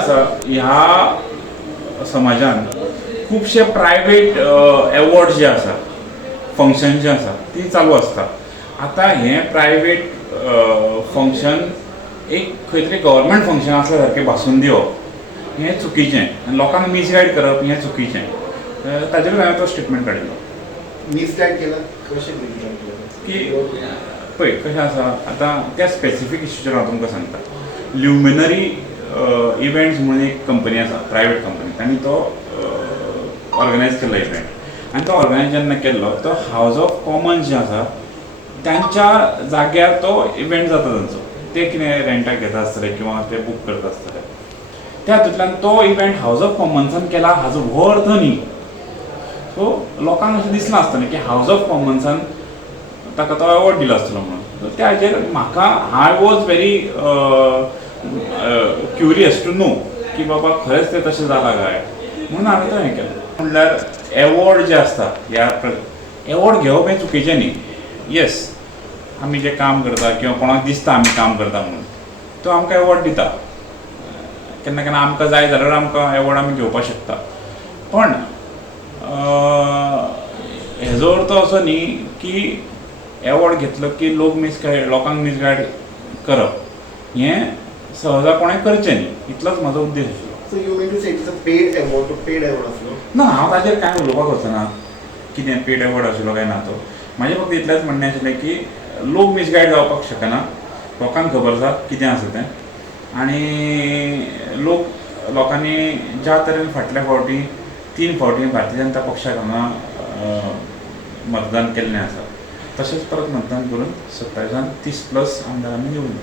आसा ह्या समाजान खुबशे प्रायवेट एवॉर्ड जे आसा फंक्शन जे आसा ती चालू आसता. आतां हें प्रायवेट फंक्शन एक खंय तरी गव्हर्मेंट फंक्शन आसल्या सारकें भासून दिवप हें चुकीचें आनी लोकांक मिसगायड करप हें चुकीचें. ताजेरूच हांवें तो स्टेटमेंट काडिल्लो. मिसगायड केला कशें मिसगायड केला की पळय कशें आसा आतां त्या स्पेसिफीक इश्यूचेर हांव तुमकां सांगता. ल्युमिनरी इव्हेंट्स म्हणून एक कंपनी आसा प्रायवेट कंपनी तांणी तो ऑर्गनायज केल्लो इव्हेंट आनी तो ऑर्गनायज जेन्ना केल्लो तो हावज ऑफ कॉमन्स जे आसा त्यांच्या जाग्यार तो इव्हेंट जाता तांचो. ते कितें रेंटाक घेता आसतले किंवा ते बूक करता आसतले त्या हातूंतल्यान तो इव्हेंट हावज ऑफ कॉमन्सान केला हाजो व्हड अर्थ न्ही. सो लोकांक अशें दिसलें आसतलें की हावज ऑफ कॉमन्सान ताका तो अवॉर्ड दिलो आसतलो म्हणून. त्या हाचेर म्हाका I was very curious to know की बाबा खरेंच तें तशें जालां काय म्हणून हांवें तो हें केलें. म्हणल्यार एवॉर्ड जे आसता ह्या एवॉर्ड घेवप हें चुकीचें न्ही. येस आमी जें काम करता किंवा कोणाक दिसता आमी काम करता म्हणून तो आमकां एवॉर्ड दिता. केन्ना केन्ना आमकां जाय जाल्यार आमकां एवॉर्ड आमी घेवपाक शकता. पण हेजो अर्थ असो न्ही की एवॉर्ड घेतलो की लोकांक मिसगायड करप हें सहजपणे करचें न्ही. इतलोच म्हाजो उद्देश आशिल्लो. So you mean to say it's a paid award, तो paid award असलो? ना हांव ताजेर कांय उलोवपाक वचना कितें पेड एवॉर्ड आशिल्लो काय ना तो. म्हाजें फक्त इतलेंच म्हणणें आशिल्लें की लोक मिसगायड जावपाक शकना. लोकांक खबर आसा कितें आसा तें आनी लोकांनी ज्या तरेन फाटल्या फावटी 3 फावटी भारतीय जनता पक्षाक हांगा मतदान केल्लें आसा तशेंच परत मतदान करून 27 30+ आमदारांनी निवडून